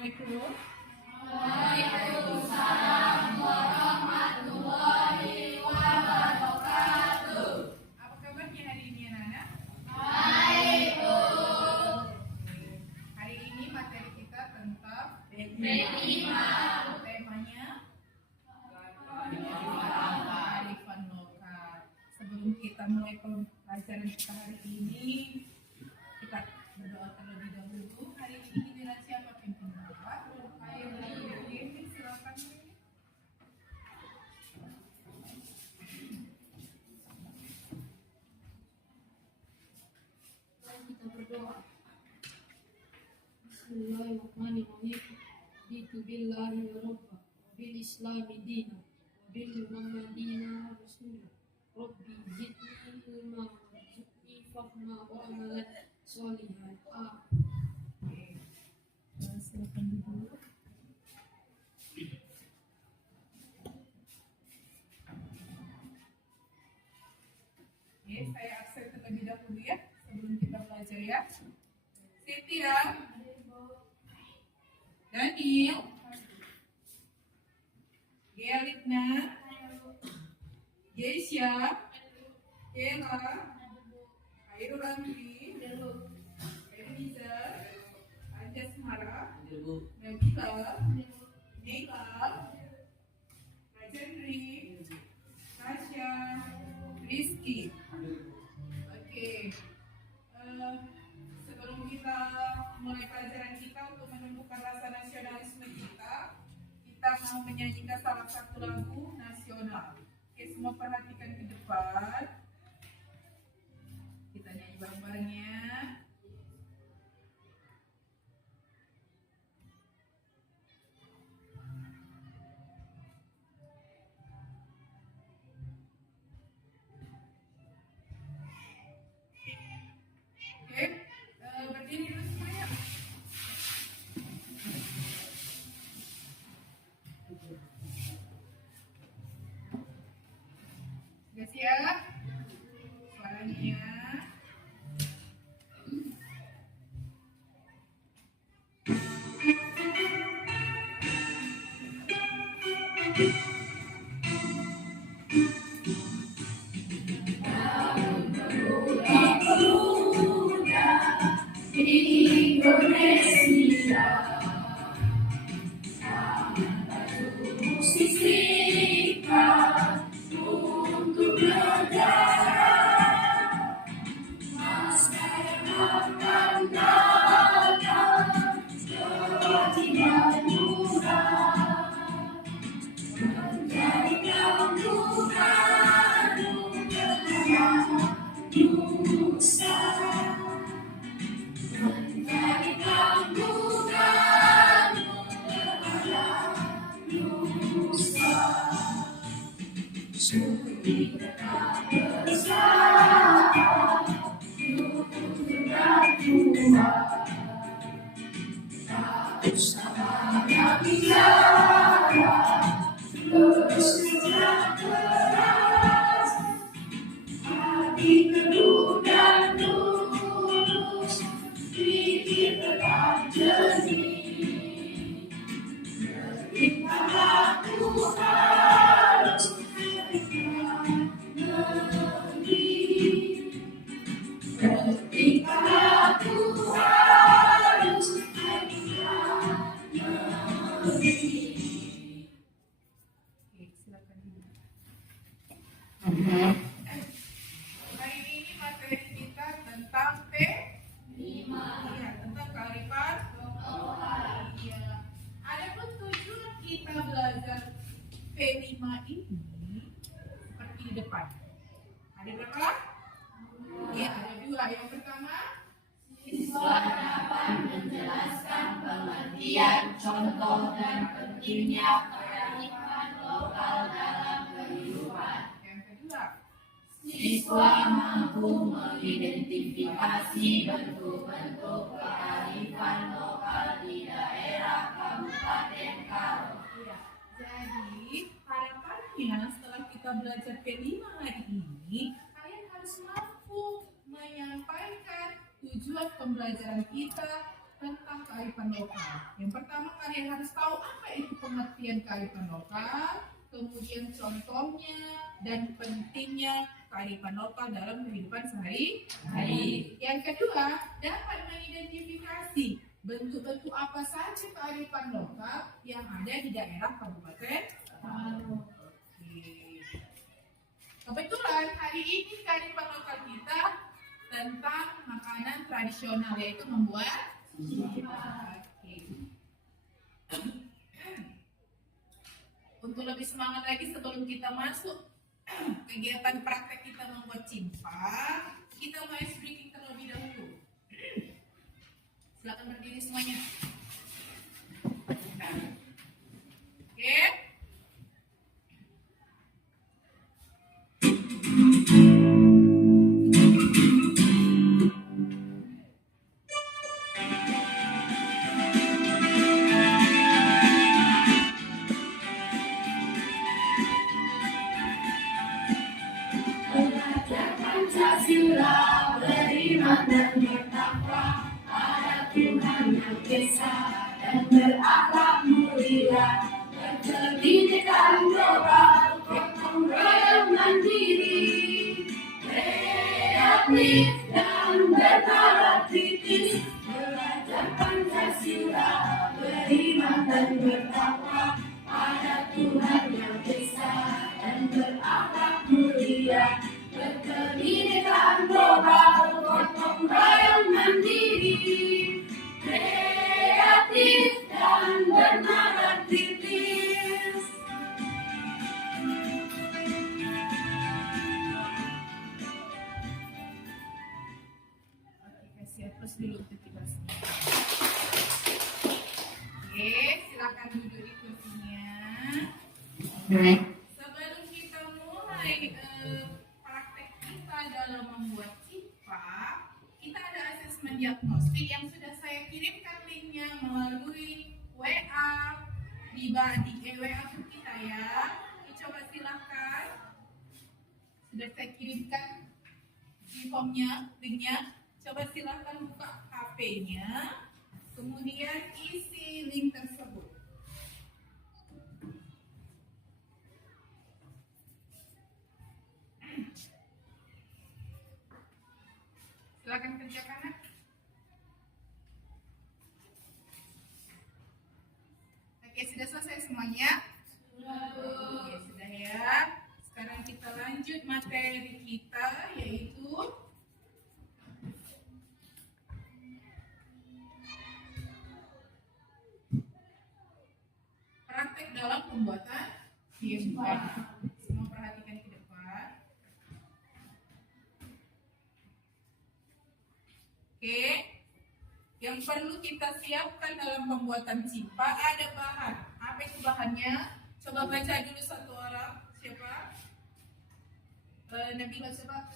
Assalamualaikum. Waalaikumsalam warahmatullahi wabarakatuh. Apa kabarnya hari ini anak-anak? Baik, Bu. Hari ini materi kita tentang Berlima. Temanya kearifan lokal. Sebelum kita mulai pelajaran kita hari ini, kita berdoa terlebih dahulu. Hari ini giliran siapa pimpin doa? Ayo, silakan. Kita berdoa. Bismillahirrahmanirrahim. Bitu billahi wa rabba wa bil islami dina wa bil muhammadina rasulullah. Rabbi zidni ilma warzuqni fahma wa amalan sholihan. Silakan dulu. Oke, saya absen terlebih dahulu ya, sebelum kita belajar ya. Siti ya. Daniel. Gelitna. Gesya. Kela. Khairul Amri. Eliza. Anjasmara. Nabila. Nila. Rajendri. Tasya. Rizky. Oke. Sebelum kita mulai pelajaran kita untuk menumbuhkan rasa nasionalisme kita mau menyanyikan salah satu lagu nasional. Oke, semua perhatikan ke depan. Kita nyanyi bareng-barengnya. Oke, berdiri dulu semuanya. Sudah siap? Suaranya. Indonesia sisihkan untuk negara, masa akan datang kewajiban murah menjadi kampungan nusa. Menjadi tanggunganmu terhadap nusa. Suri tetap bersama untuk berdua. Tak usah banyak bicara, bersedia keras, hati teduh dan lurus, pikir tetap jernih. Berikanlah harus berikan negeri. Berikanlah harus berikan negeri. Oke, silakan dulu. Hari ini materi kita tentang tentang kearifan lokal. Iya. Adapun tujuan kita belajar P5 ini seperti di depan. Ada berapa? Ya, ada dua. Yang pertama, Siswa dapat menjelaskan pengertian, contoh, dan pentingnya kearifan lokal dalam kehidupan. yang kedua, Siswa mampu mengidentifikasi bentuk-bentuk kearifan lokal di daerah Kabupaten Karo. ya. Jadi harapannya setelah kita belajar P5 hari ini, kalian harus mampu menyampaikan tujuan pembelajaran kita tentang kearifan lokal. Yang pertama kalian harus tahu apa itu pengertian kearifan lokal, kemudian contohnya dan pentingnya kearifan lokal dalam kehidupan sehari-hari. Yang kedua, dapat mengidentifikasi bentuk-bentuk apa saja kearifan lokal yang ada di daerah Kabupaten Palu. Oke. Kebetulan hari ini kearifan lokal kita tentang makanan tradisional, yaitu membuat cimpak. Oke. Untuk lebih semangat lagi sebelum kita masuk kegiatan praktek kita membuat cimpak, kita mau ice breaking terlebih dahulu. Silakan berdiri semuanya. Oke. Belajar Pancasila, beriman dan bertakwa pada Tuhan Yang Esa dan berakhlak mulia, berkebinekaan global, gotong royong mandiri, kreatif dan bernalar kritis. Belajar Pancasila, beriman dan bertakwa pada Tuhan Yang Esa dan berakhlak mulia, berkebinekaan global, gotong royong mandiri, kreatif dan bernalar kritis. Oke, kasih aplaus dulu untuk kita semua. Oke, silakan duduk di kursinya. Sebelum kita mulai praktek kita dalam membuat cimpak, kita ada asesmen diagnostik yang sudah saya kirimkan linknya melalui WA di WA kita ya. Coba silakan. Sudah saya kirimkan di formnya, linknya. Coba silakan buka HP-nya, kemudian isi link tersebut. Silakan kerjakan. Oke, sudah selesai semuanya? Oke, sudah ya. Sekarang kita lanjut materi kita, yaitu praktek dalam pembuatan cimpak. Semua perhatikan ke depan. Oke, yang perlu kita siapkan dalam pembuatan cimpak ada bahan. Apa itu bahannya? Coba baca dulu satu orang. Siapa? Nabila, coba.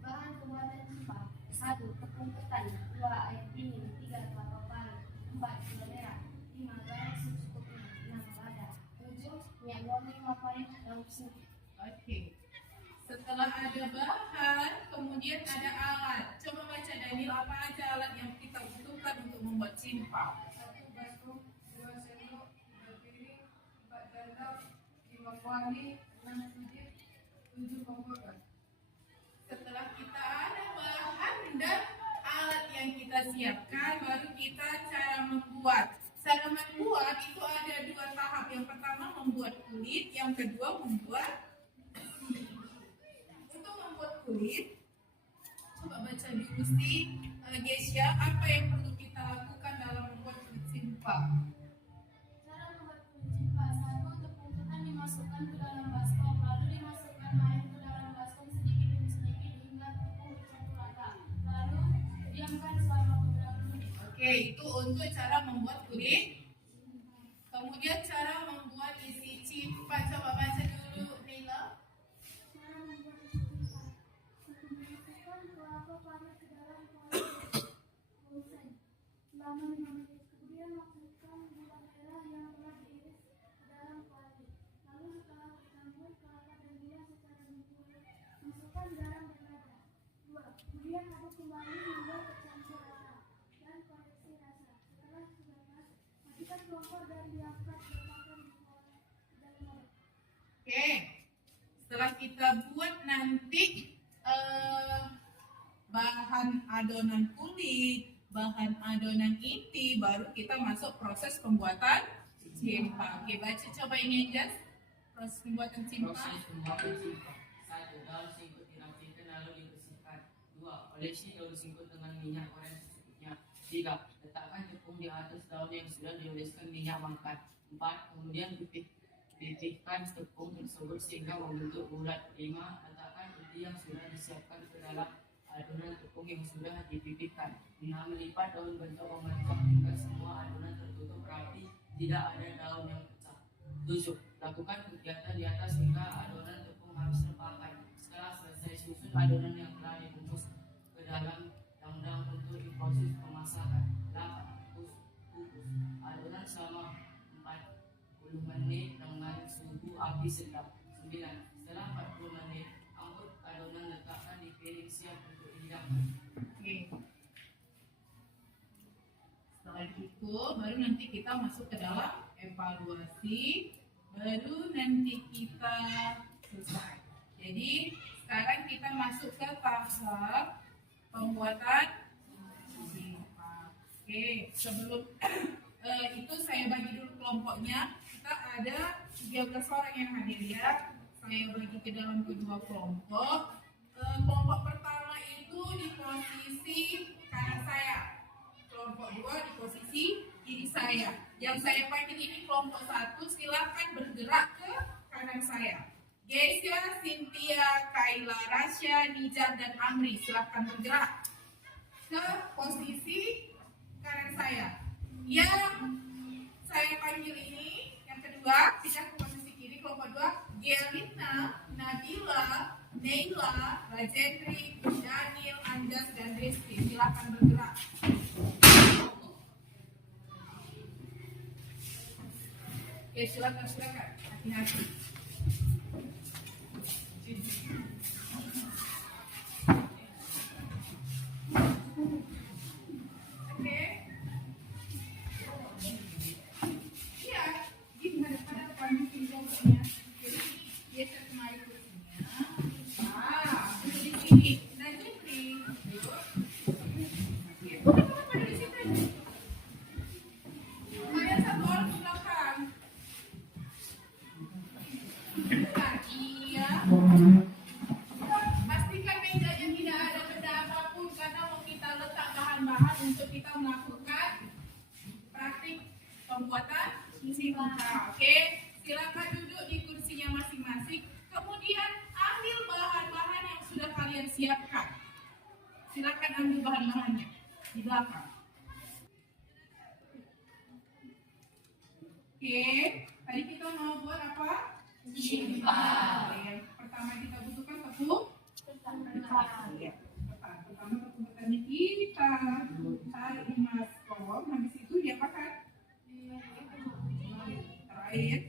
Bahan pembuatan cimpak: 1. Tepung ketan, 2. Air dingin, 3. Kelapa parut, 4. Gula merah, 5. Garam secukupnya, 6. Lada, 7. Minyak goreng favorit, daun singkong. Oke. Setelah ada bahan, kemudian ada alat. Coba baca Daniel, apa aja alat yang kita butuhkan untuk membuat cimpak? 1 baskom, 2 sendok, 3 piring, 4 sendok, 5 kuali, 6 sujit, 7 komporan. Setelah kita ada bahan dan alat yang kita siapkan, baru kita cara membuat. Cara membuat itu ada 2 tahap. Yang pertama membuat kulit, yang kedua membuat. Untuk membuat kulit, coba baca dulu sih, Gesya, apa yang perlu kita lakukan dalam membuat kulit cimpak? Cara membuat kulit cimpak: 1. Tepung ketan dimasukkan ke dalam baskom, lalu dimasukkan air ke dalam baskom sedikit demi sedikit hingga tepung bercampur rata. Lalu diamkan selama beberapa menit. Oke, itu untuk cara membuat kulit. Kemudian cara membuat isi cimpak, coba baca dulu, Nila. Cara membuat cimpak: memasukkan kelapa parut ke dalam kuali selama 5 menit. Kemudian masukkan gula merah yang telah diiris ke dalam kuali. Lalu setelah bercampur kelapa dan gula secara merata, masukkan garam dan lada. 2. Kemudian aduk kembali hingga tercampur rata dan koreksi rasa. Setelah sudah Oke, setelah kita buat nanti bahan adonan kulit, bahan adonan inti, baru kita masuk proses pembuatan cimpa. Oke, baca coba ini aja proses pembuatan cimpa. Proses pembuatan cimpa. 1. Daun singkut dirapikan lalu dibersihkan. 2. Olesi daun singkut dengan minyak goreng secukupnya. 3. Letakkan tepung di atas daun yang sudah dioleskan minyak makan. 4. Kemudian pipihkan tepung tersebut sehingga membentuk bulat. 5. Letakkan ubi yang sudah disiapkan ke dalam adonan tepung yang sudah dipipihkan. 6. Melipat daun bentuk memanjang hingga semua adonan tertutup rapi, tidak ada daun yang pecah. 7. Lakukan kegiatan di atas hingga adonan tepung habis terpakai. Setelah selesai, susun adonan yang telah dibungkus ke dalam dangdang untuk proses pemasakan. 8. Kukus adonan selama 40 menit dengan suhu api sedang. 9. Setelah 40 menit, angkut adonan, letakkan di piring siap untuk dihidangkan. Oke. Setelah itu baru nanti kita masuk ke dalam evaluasi, baru nanti kita selesai. Jadi sekarang kita masuk ke tahap pembuatan cimpa. Oke, sebelum itu saya bagi dulu kelompoknya. Kita ada 13 orang yang hadir ya. Saya bagi ke dalam kedua kelompok. Kelompok pertama itu di posisi kanan saya. Kelompok 2 di posisi kiri saya. Yang saya panggil ini kelompok 1, silakan bergerak ke kanan saya. Geisha, Cynthia, Kayla, Rasya, Nijar, dan Amri, silakan bergerak ke posisi kanan saya. Yang saya panggil ini, yang kedua, pindah ke posisi kiri, kelompok 2, Gelina, Nabila, Neila, Rajendri, Daniel, Anjas, dan Rizky, silakan bergerak. Oke, silakan, hati-hati. Oke. Iya, gimana pada panggil kelompoknya. Jadi, geser kemari kursinya. Duduk di sini. Najibri, duduk. Oke, bukan pada di situ. Ada satu orang di belakang. Iya. Pastikan mejanya tidak ada benda apapun karena mau kita letak bahan-bahan untuk kita melakukan praktik pembuatan cimpa. Oke, silakan duduk di kursinya masing-masing. Kemudian ambil bahan-bahan yang sudah kalian siapkan. Silakan ambil bahan-bahannya di belakang. Oke, tadi kita mau buat apa? Cimpa. Yang pertama kita butuhkan tepung. Iya. Pertama tepung ketannya kita cari di maskom. Habis itu diapakan? Terakhir.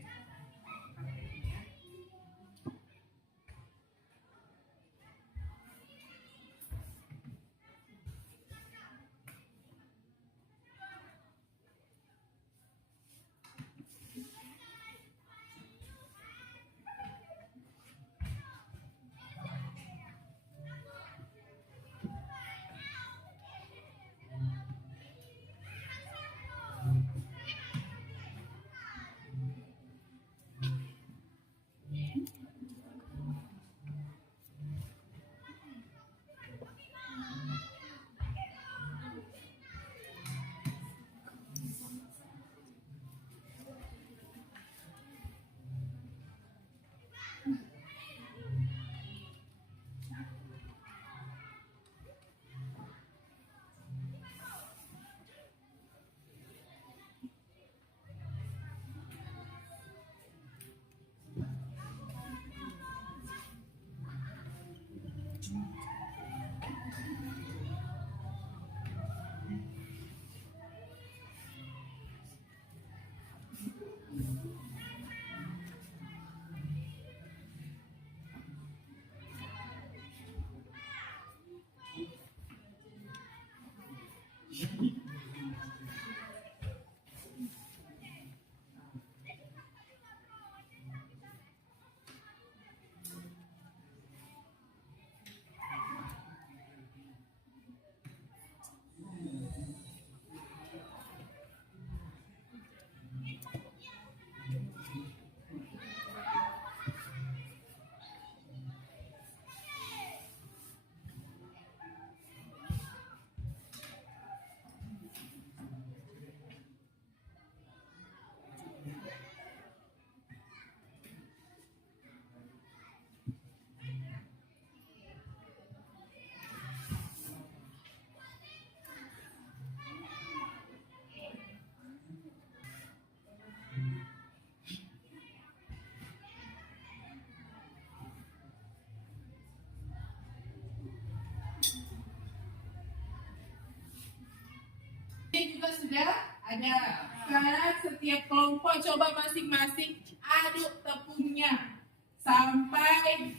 Ada. Sekarang setiap kelompok coba masing-masing aduk tepungnya sampai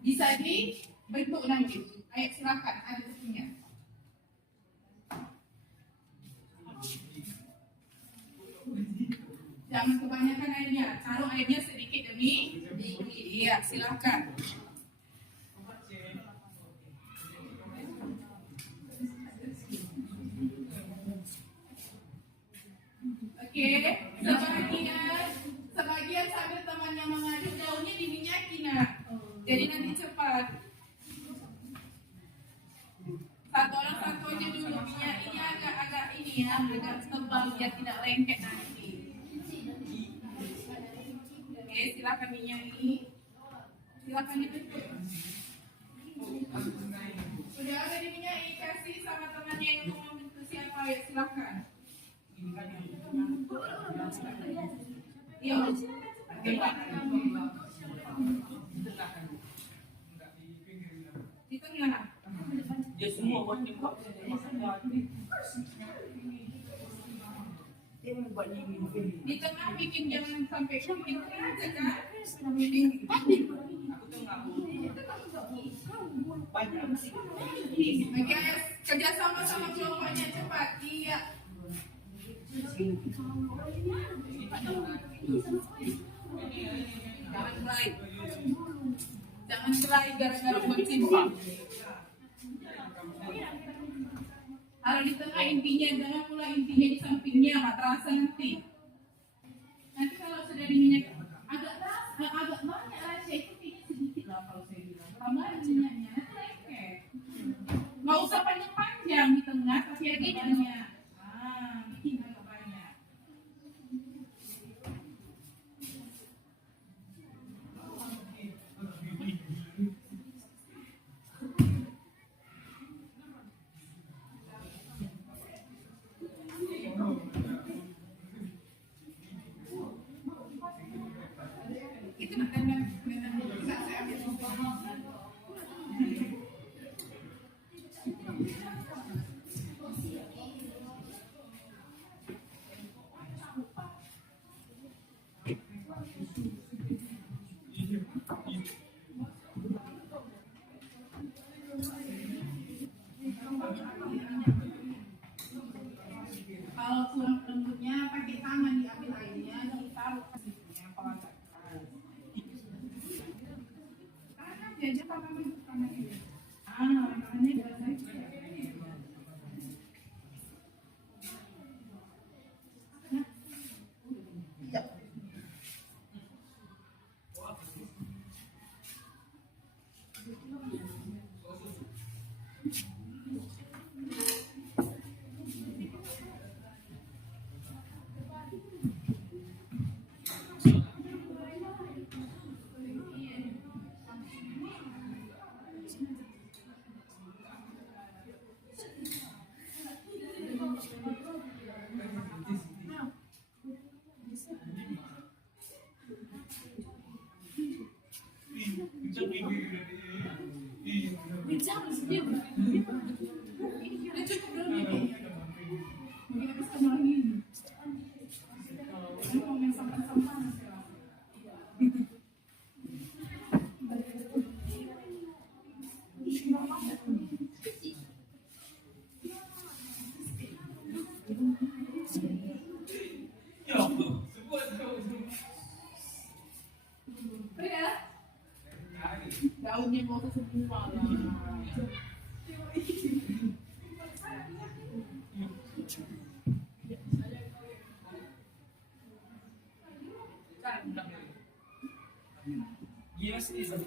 bisa dibentuk nanti. Ayo silakan aduk tepungnya. Jangan kebanyakan airnya, taruh airnya sedikit demi sedikit. Iya, silakan. Oke, sebagian sambil temannya mengaduk daunnya diminyaki nak. Jadi nanti cepat. Satu orang satu aja dulu minyak ini agak ini ya, agak tebal biar tidak lengket nanti. Oke, silakan minyaki. Silakan ditutup. Sudah ada diminyaki, kasih sama temannya yang mau membentuk siapa ya, silakan. Iya, di tengah. Dia semua buat tembak. Di tengah bikin jangan sampai bikin aja kan? Oke, kerjasama sama kelompoknya cepat. Iya. Jangan gerai gara-gara bersimpang. Kalau di tengah intinya, jangan pula intinya di sampingnya, nggak terasa nanti. Nanti kalau sudah diminyak agak banyak rasa itu tidak sedikit lah kalau saya bilang. Tambahan minyaknya nanti lengket. Nggak usah panjang-panjang di tengah, tapi agak banyak. Bikin agak banyak. Itu saya ambil kalau kurang lembutnya pakai tangan diambil airnya ditaruh ke situ yang pelacak. Tangan aja tangan ini. Tangannya biasa aja. Ini cukup belum ini? Mungkin habis kemarin ini. Ini mau main sampah-sampah sekarang. Ya. Daunnya mau ke semua lah. Yes, is a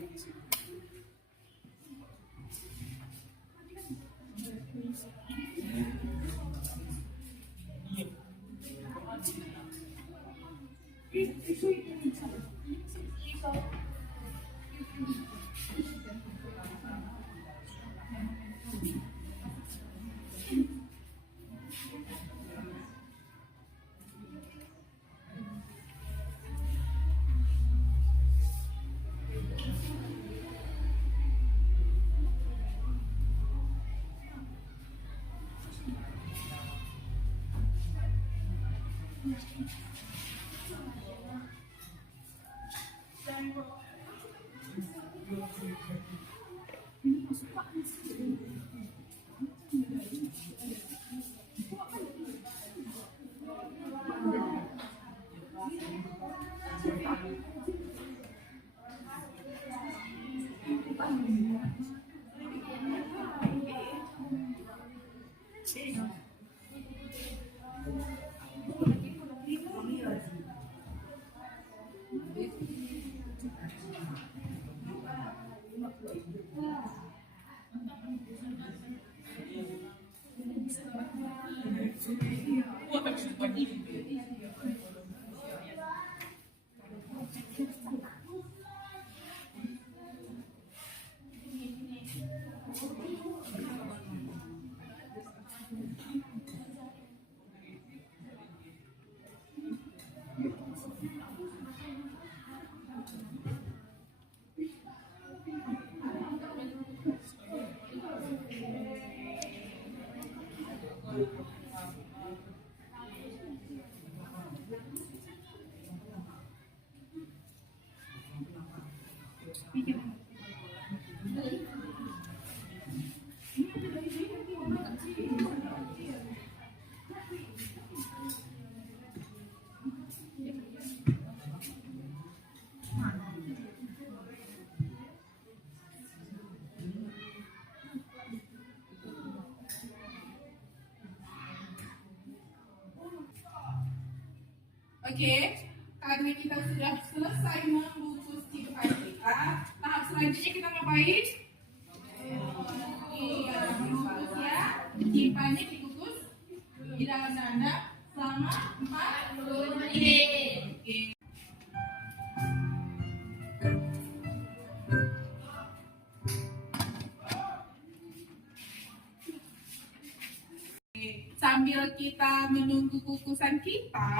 Oke, karena kita sudah selesai membungkus cipukan kita, tahap selanjutnya kita ngapain? Iya, membungkus ya. Cimpannya dikukus di dalam dandang selama 40 menit. Oke. Sambil kita menunggu kukusan kita,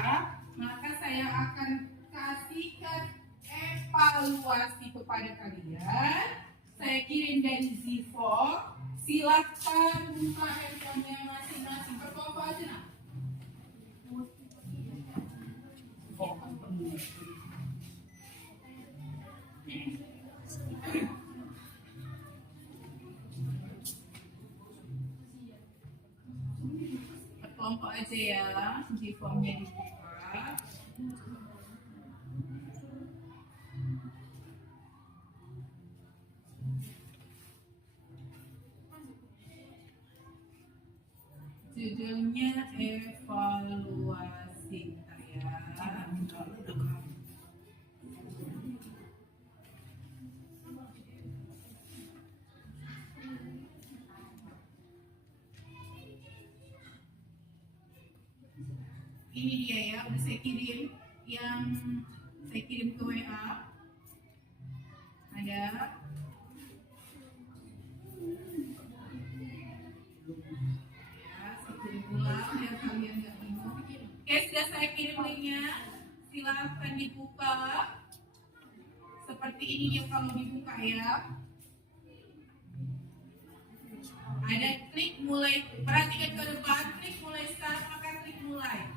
maka saya akan kasihkan evaluasi kepada kalian. Saya kirim dari Zivo. Silakan buka handphonenya masing-masing. Berkelompok aja nak. Berkelompok aja ya. Zivo-nya dibuka. Judulnya evaluasi ya. Ini dia ya, udah saya kirim yang saya kirim ke WA. Ada. Biar kalian nggak bingung. Oke, sudah saya kirim linknya. Silahkan dibuka. Seperti ini dia kalau dibuka ya. Ada klik mulai. Perhatikan ke depan. Klik mulai sekarang, maka klik mulai.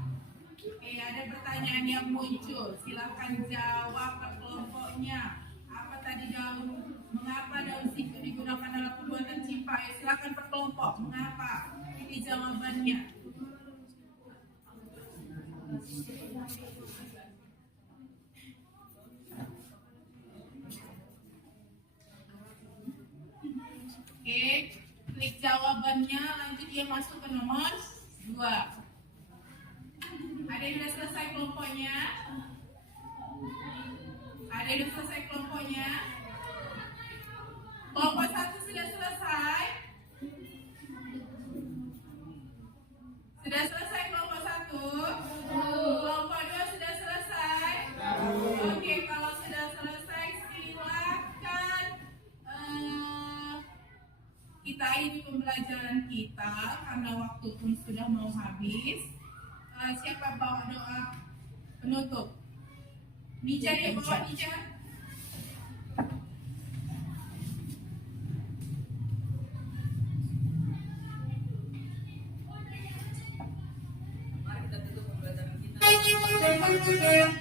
Oke, ada pertanyaan yang muncul. Silahkan jawab per kelompoknya. Apa tadi daun? Mengapa daun siku digunakan dalam pembuatan cimpai? Silahkan per kelompok. Mengapa? Ini jawabannya. Oke, klik jawabannya. Lanjut dia masuk ke nomor 2. Ada yang sudah selesai kelompoknya? Ada yang sudah selesai kelompoknya? Kelompok 1 sudah selesai? Sudah selesai kelompok 1? Kelompok 2 sudah selesai? Oke, kalau sudah selesai silakan kita ini pembelajaran kita karena waktu pun sudah mau habis. Siapa bawa doa penutup? Nica dia bawa Nica. Mari kita tutup pembelajaran kita. Silakan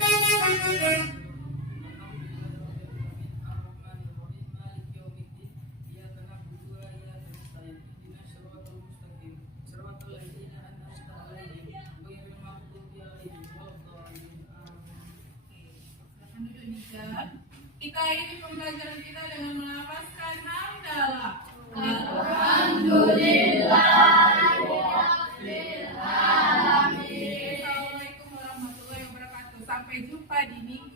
duduk Nika. Kita ini pembelajaran kita dengan melafazkan hamdalah. Assalamualaikum warahmatullahi wabarakatuh. Sampai jumpa di minggu